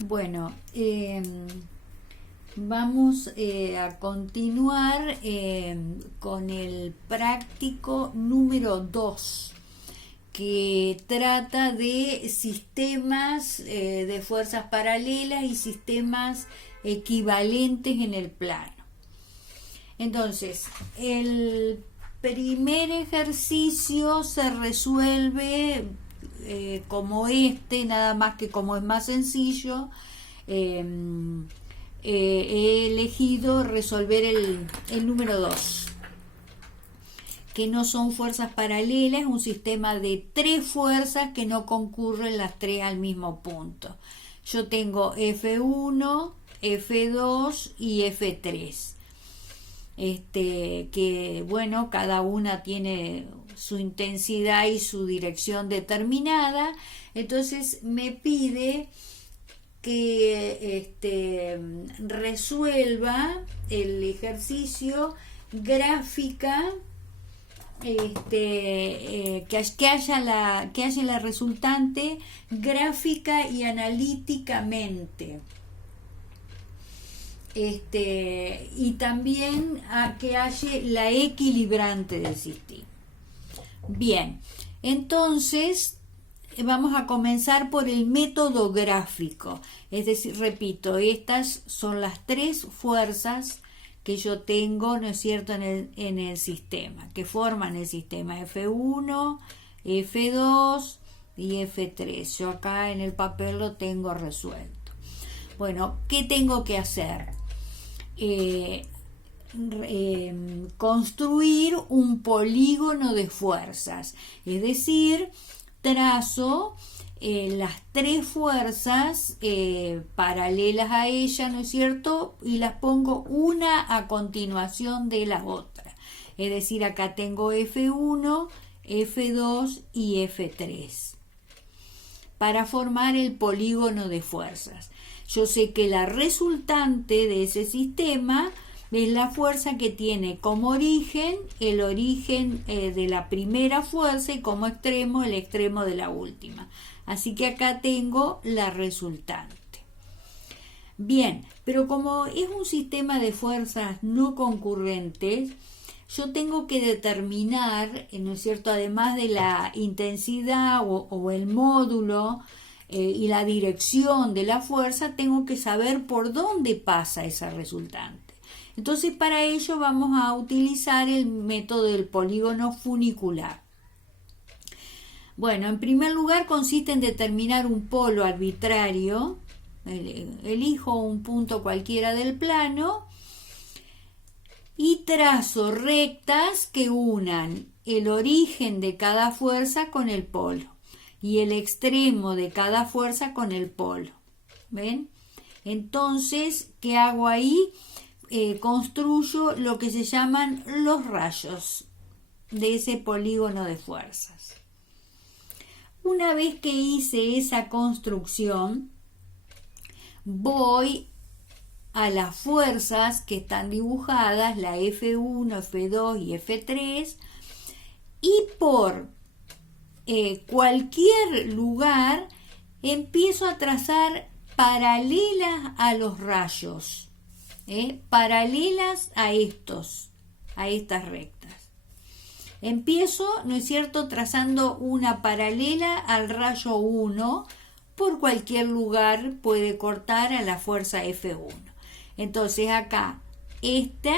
Bueno, vamos a continuar con el práctico número 2, que trata de sistemas de fuerzas paralelas y sistemas equivalentes en el plano. Entonces, el primer ejercicio se resuelve como nada más que como es más sencillo, he elegido resolver el número 2, que no son fuerzas paralelas, es un sistema de 3 fuerzas que no concurren las 3 al mismo punto. Yo tengo F1, F2 y F3. Que bueno, cada una tiene su intensidad y su dirección determinada. Entonces me pide que resuelva el ejercicio gráfica, que haya la resultante gráfica y analíticamente. Y también a que haya la equilibrante del sistema. Bien, entonces vamos a comenzar por el método gráfico. Es decir, repito, estas son las 3 fuerzas que yo tengo, ¿no es cierto?, en el sistema, que forman el sistema F1, F2 y F3. Yo acá en el papel lo tengo resuelto. Bueno, ¿qué tengo que hacer? Construir un polígono de fuerzas, es decir, trazo las 3 fuerzas paralelas a ella, ¿no es cierto?, y las pongo una a continuación de la otra. Es decir, acá tengo F1, F2 y F3 para formar el polígono de fuerzas. Yo sé que la resultante de ese sistema es la fuerza que tiene como origen el origen de la primera fuerza y como extremo el extremo de la última. Así que acá tengo la resultante. Bien, pero como es un sistema de fuerzas no concurrentes, yo tengo que determinar, ¿no es cierto?, además de la intensidad o el módulo y la dirección de la fuerza, tengo que saber por dónde pasa esa resultante. Entonces, para ello vamos a utilizar el método del polígono funicular. Bueno, en primer lugar consiste en determinar un polo arbitrario. Elijo un punto cualquiera del plano y trazo rectas que unan el origen de cada fuerza con el polo y el extremo de cada fuerza con el polo. ¿Ven? Entonces, ¿qué hago ahí? Construyo lo que se llaman los rayos de ese polígono de fuerzas. Una vez que hice esa construcción, voy a las fuerzas que están dibujadas, la F1, F2 y F3, y por cualquier lugar empiezo a trazar paralelas a los rayos, paralelas a estas rectas. Empiezo, ¿no es cierto?, trazando una paralela al rayo 1, por cualquier lugar puede cortar a la fuerza F1. Entonces acá, esta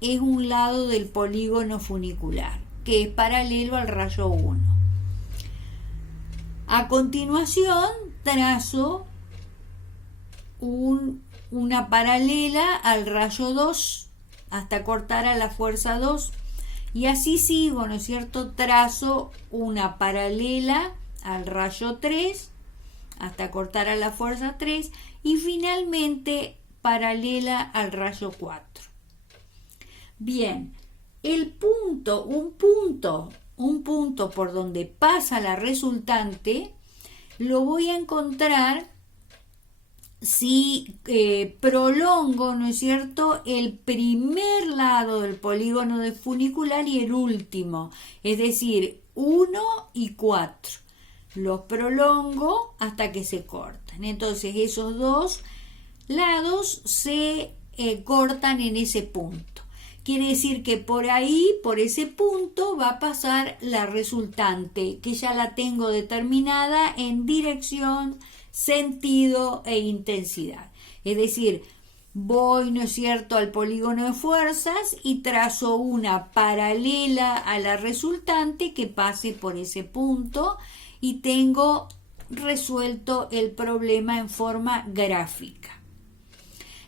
es un lado del polígono funicular, que es paralelo al rayo 1. A continuación, trazo una paralela al rayo 2 hasta cortar a la fuerza 2. Y así sigo, ¿no es cierto? Trazo una paralela al rayo 3 hasta cortar a la fuerza 3 y finalmente paralela al rayo 4. Bien, un punto por donde pasa la resultante, lo voy a encontrar si prolongo, ¿no es cierto?, el primer lado del polígono de funicular y el último, es decir, 1 y 4. Los prolongo hasta que se cortan. cortan. Entonces esos dos lados se cortan en ese punto. Quiere decir que por ahí, por ese punto, va a pasar la resultante, que ya la tengo determinada en dirección, sentido e intensidad. Es decir, voy, ¿no es cierto?, al polígono de fuerzas y trazo una paralela a la resultante que pase por ese punto y tengo resuelto el problema en forma gráfica.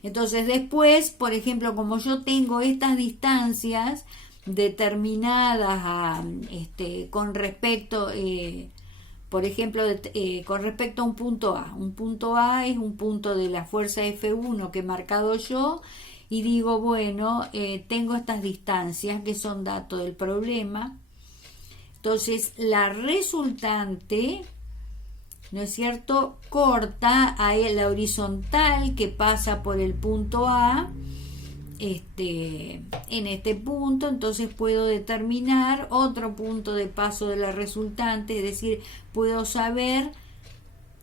Entonces después, por ejemplo, como yo tengo estas distancias determinadas con respecto, por ejemplo, con respecto a un punto A. Un punto A es un punto de la fuerza F1 que he marcado yo y digo, bueno, tengo estas distancias que son datos del problema. Entonces la resultante, ¿no es cierto?, corta a la horizontal que pasa por el punto A en este punto. Entonces puedo determinar otro punto de paso de la resultante, es decir, puedo saber,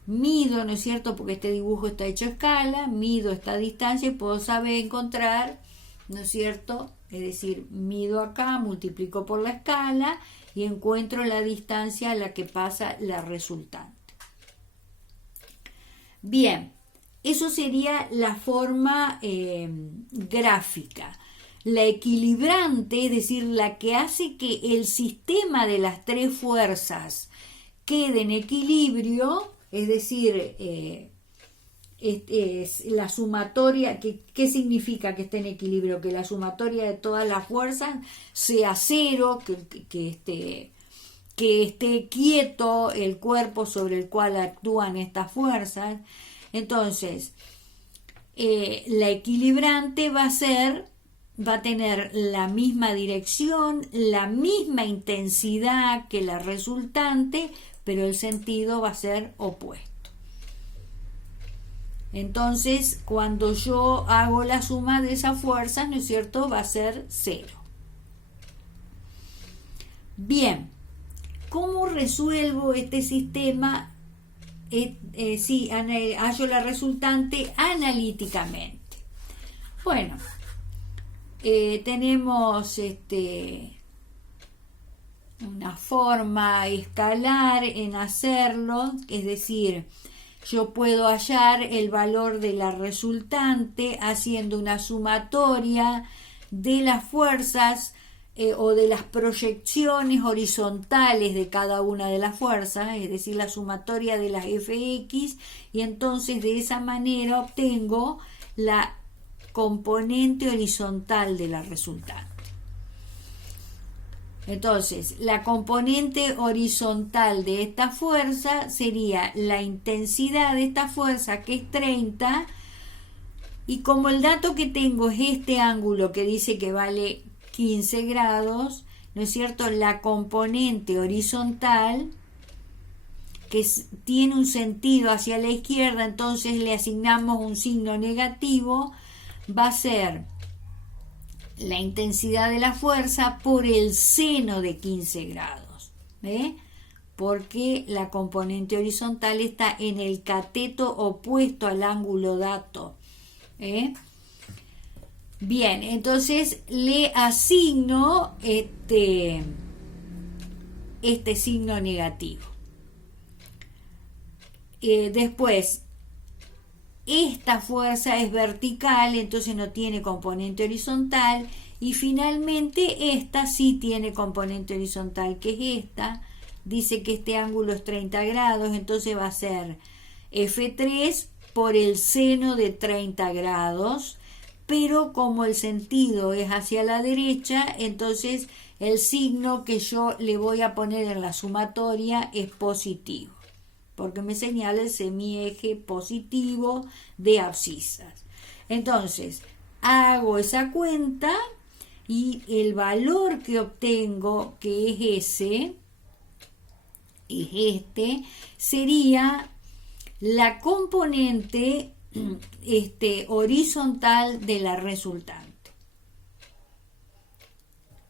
mido, ¿no es cierto?, porque este dibujo está hecho a escala, mido esta distancia y puedo saber encontrar, ¿no es cierto?, es decir, mido acá, multiplico por la escala y encuentro la distancia a la que pasa la resultante. Bien, eso sería la forma gráfica. La equilibrante, es decir, la que hace que el sistema de las tres fuerzas quede en equilibrio, es decir, es la sumatoria. ¿Qué significa que esté en equilibrio? Que la sumatoria de todas las fuerzas sea cero, que esté quieto el cuerpo sobre el cual actúan estas fuerzas. Entonces, la equilibrante va a tener la misma dirección, la misma intensidad que la resultante, pero el sentido va a ser opuesto. Entonces, cuando yo hago la suma de esas fuerzas, ¿no es cierto?, va a ser cero. Bien, ¿cómo resuelvo este sistema? Hallo la resultante analíticamente. Bueno, tenemos una forma escalar en hacerlo, es decir, yo puedo hallar el valor de la resultante haciendo una sumatoria de las fuerzas o de las proyecciones horizontales de cada una de las fuerzas, es decir, la sumatoria de las Fx, y entonces de esa manera obtengo la componente horizontal de la resultante. Entonces, la componente horizontal de esta fuerza sería la intensidad de esta fuerza, que es 30, y como el dato que tengo es este ángulo que dice que vale 15 grados, ¿no es cierto?, la componente horizontal, que tiene un sentido hacia la izquierda, entonces le asignamos un signo negativo, va a ser la intensidad de la fuerza por el seno de 15 grados, porque la componente horizontal está en el cateto opuesto al ángulo dato. Bien, entonces le asigno este signo negativo. Después, esta fuerza es vertical, entonces no tiene componente horizontal, y finalmente esta sí tiene componente horizontal, que es esta. Dice que este ángulo es 30 grados, entonces va a ser F3 por el seno de 30 grados, pero como el sentido es hacia la derecha, entonces el signo que yo le voy a poner en la sumatoria es positivo, porque me señala el semieje positivo de abscisas. Entonces, hago esa cuenta y el valor que obtengo, que es sería la componente horizontal de la resultante,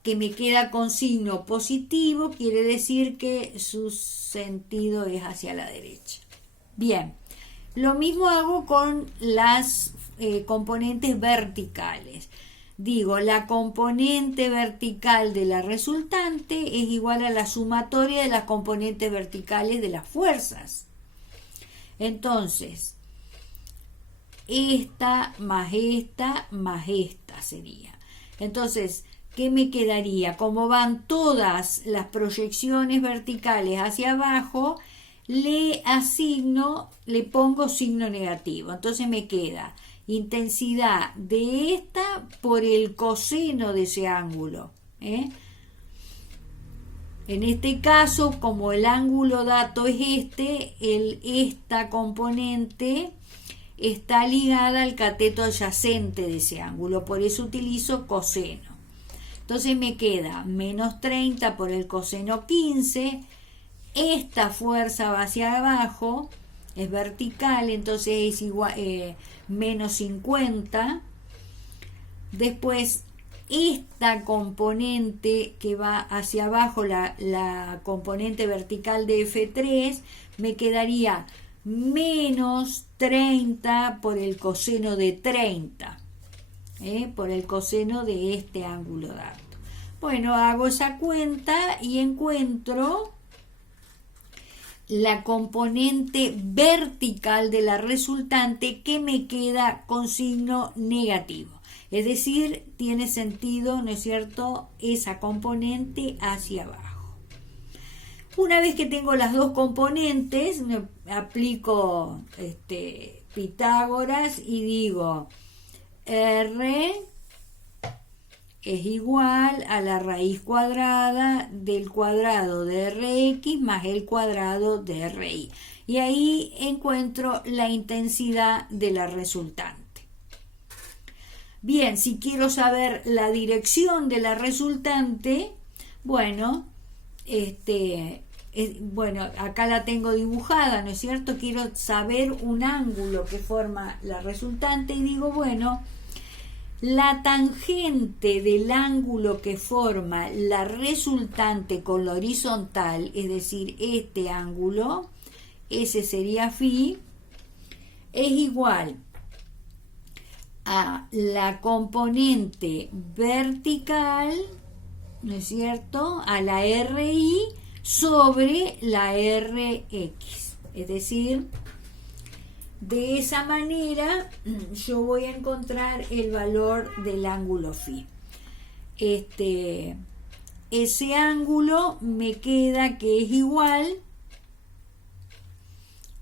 que me queda con signo positivo, quiere decir que su sentido es hacia la derecha. Bien, Lo mismo hago con las componentes verticales. Digo, la componente vertical de la resultante es igual a la sumatoria de las componentes verticales de las fuerzas. Entonces, esta más esta sería. Entonces, ¿qué me quedaría? Como van todas las proyecciones verticales hacia abajo, le pongo signo negativo. Entonces me queda intensidad de esta por el coseno de ese ángulo. En este caso, como el ángulo dato es esta componente está ligada al cateto adyacente de ese ángulo, por eso utilizo coseno. Entonces me queda menos 30 por el coseno 15, esta fuerza va hacia abajo, es vertical, entonces es igual, menos 50. Después esta componente que va hacia abajo, la componente vertical de F3, me quedaría menos 30 por el coseno de 30, por el coseno de este ángulo dato. Bueno, hago esa cuenta y encuentro la componente vertical de la resultante que me queda con signo negativo. Es decir, tiene sentido, ¿no es cierto?, esa componente hacia abajo. Una vez que tengo las dos componentes, me aplico Pitágoras y digo R es igual a la raíz cuadrada del cuadrado de Rx más el cuadrado de Ri. Y ahí encuentro la intensidad de la resultante. Bien, si quiero saber la dirección de la resultante, bueno, acá la tengo dibujada, ¿no es cierto? Quiero saber un ángulo que forma la resultante y digo, bueno, la tangente del ángulo que forma la resultante con la horizontal, es decir, este ángulo, ese sería phi, es igual a la componente vertical, ¿no es cierto?, a la RI sobre la RX. Es decir, de esa manera yo voy a encontrar el valor del ángulo phi. Ese ángulo me queda que es igual,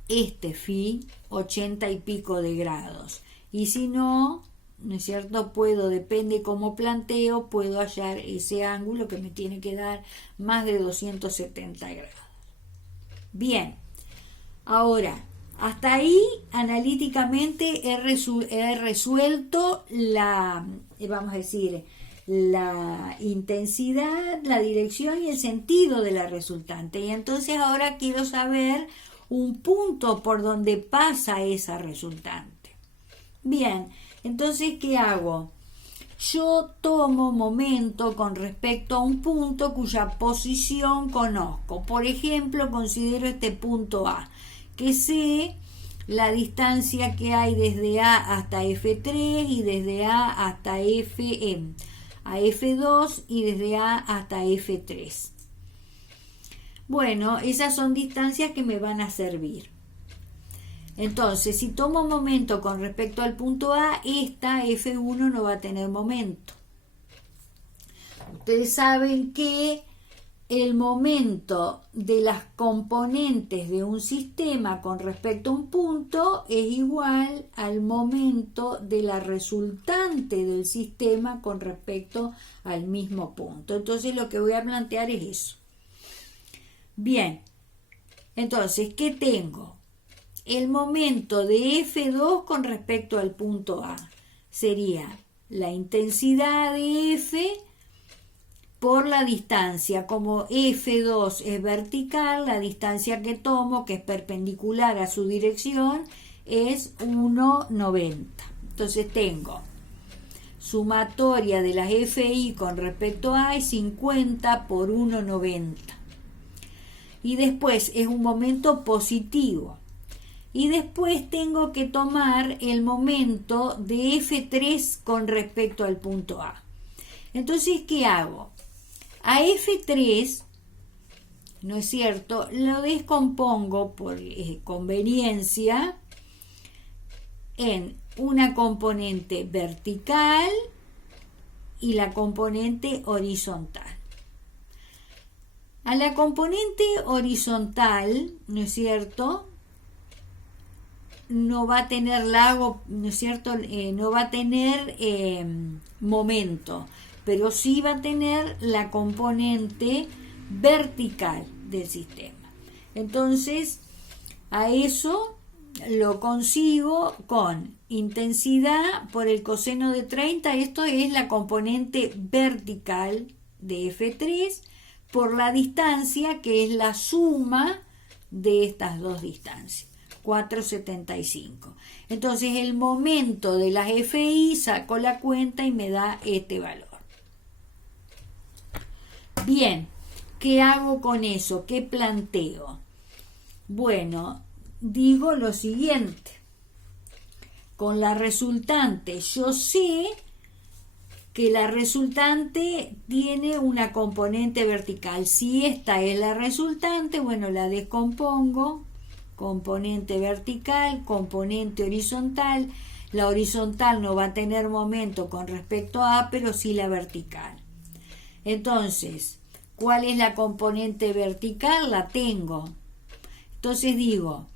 phi, 80 y pico de grados. Y si no, ¿no es cierto?, depende cómo planteo, puedo hallar ese ángulo que me tiene que dar más de 270 grados. Bien, ahora, hasta ahí analíticamente he resuelto la intensidad, la dirección y el sentido de la resultante. Y entonces ahora quiero saber un punto por donde pasa esa resultante. Bien, entonces, ¿qué hago? Yo tomo momento con respecto a un punto cuya posición conozco. Por ejemplo, considero este punto A, que sé la distancia que hay desde A hasta F3 y desde A hasta F2 y desde A hasta F3. Bueno, esas son distancias que me van a servir. Entonces, si tomo momento con respecto al punto A, esta F1 no va a tener momento. Ustedes saben que el momento de las componentes de un sistema con respecto a un punto es igual al momento de la resultante del sistema con respecto al mismo punto. Entonces, lo que voy a plantear es eso. Bien, entonces, ¿qué tengo? El momento de F2 con respecto al punto A sería la intensidad de F por la distancia. Como F2 es vertical, la distancia que tomo, que es perpendicular a su dirección, es 1,90. Entonces tengo sumatoria de las FI con respecto a es 50 por 1,90. Y después es un momento positivo. y después tengo que tomar el momento de F3 con respecto al punto A. Entonces, ¿qué hago? A F3, ¿no es cierto?, lo descompongo por conveniencia en una componente vertical y la componente horizontal. A la componente horizontal, ¿no es cierto?, no va a tener lago, ¿no es cierto?, no va a tener momento, pero sí va a tener la componente vertical del sistema. Entonces, a eso lo consigo con intensidad por el coseno de 30, esto es la componente vertical de F3, por la distancia, que es la suma de estas dos distancias, 4,75. Entonces, el momento de las FI, saco la cuenta y me da este valor. Bien, ¿qué hago con eso? ¿Qué planteo? Bueno, digo lo siguiente. Con la resultante, yo sé que la resultante tiene una componente vertical. Si esta es la resultante, bueno, la descompongo. Componente vertical, componente horizontal. La horizontal no va a tener momento con respecto a A, pero sí la vertical. Entonces, ¿cuál es la componente vertical? La tengo. Entonces digo,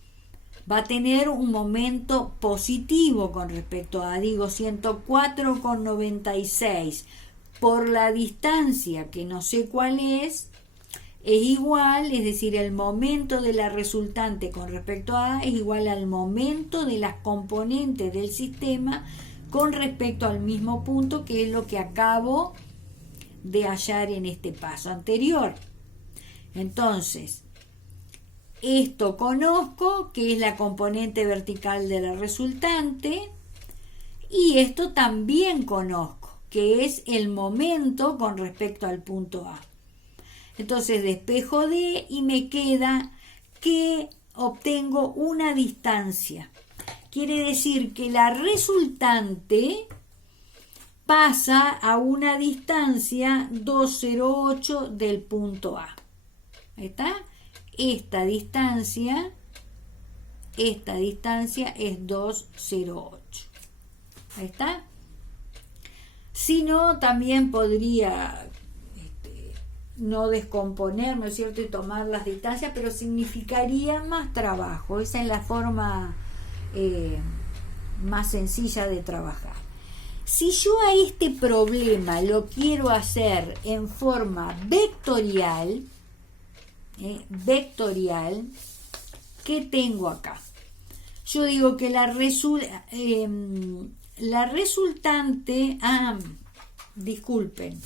va a tener un momento positivo con respecto a, digo, 104,96 por la distancia, que no sé cuál es igual, es decir, el momento de la resultante con respecto a es igual al momento de las componentes del sistema con respecto al mismo punto, que es lo que acabo de hallar en este paso anterior. Entonces, esto conozco, que es la componente vertical de la resultante, y esto también conozco, que es el momento con respecto al punto A. Entonces despejo D y me queda que obtengo una distancia. Quiere decir que la resultante pasa a una distancia 2,08 del punto A. ¿Ahí está? Esta distancia es 2,08. Ahí está. Si no, también podría no descomponer, ¿no es cierto?, y tomar las distancias, pero significaría más trabajo. Esa es la forma más sencilla de trabajar. Si yo a este problema lo quiero hacer en forma vectorial, ¿qué tengo acá? Yo digo que la resultante, disculpen,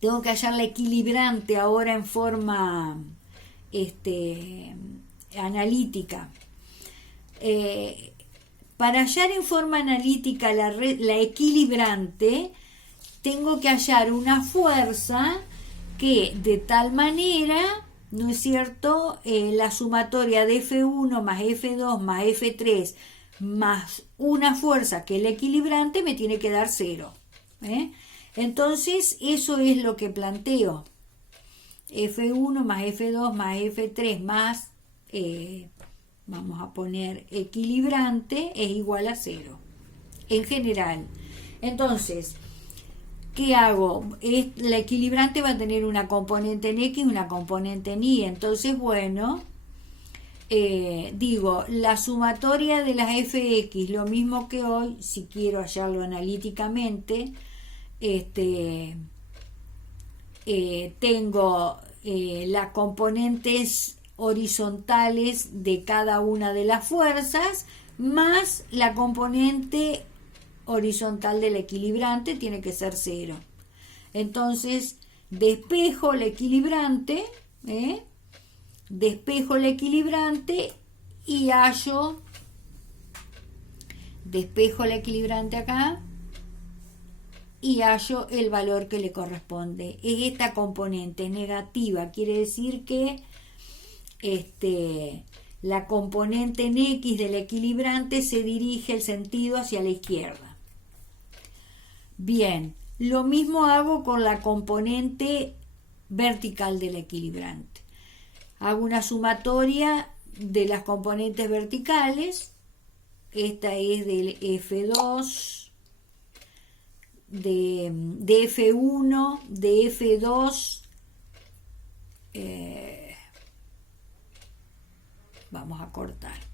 tengo que hallar la equilibrante ahora en forma analítica. Para hallar en forma analítica la equilibrante, tengo que hallar una fuerza que de tal manera, ¿no es cierto?, la sumatoria de F1 más F2 más F3 más una fuerza que es la equilibrante me tiene que dar 0. Entonces, eso es lo que planteo. F1 más F2 más F3 más, vamos a poner equilibrante, es igual a 0. En general. Entonces, ¿qué hago? La equilibrante va a tener una componente en X y una componente en Y. Entonces, bueno, digo, la sumatoria de las Fx, lo mismo que hoy, si quiero hallarlo analíticamente, tengo las componentes horizontales de cada una de las fuerzas más la componente horizontal del equilibrante, tiene que ser 0. Entonces despejo la equilibrante, y hallo, despejo la equilibrante acá y hallo el valor que le corresponde. Es esta componente negativa, quiere decir que la componente en X del equilibrante se dirige el sentido hacia la izquierda. Bien, lo mismo hago con la componente vertical del equilibrante. Hago una sumatoria de las componentes verticales. Esta es del F2, de F1, de F2. Vamos a cortar.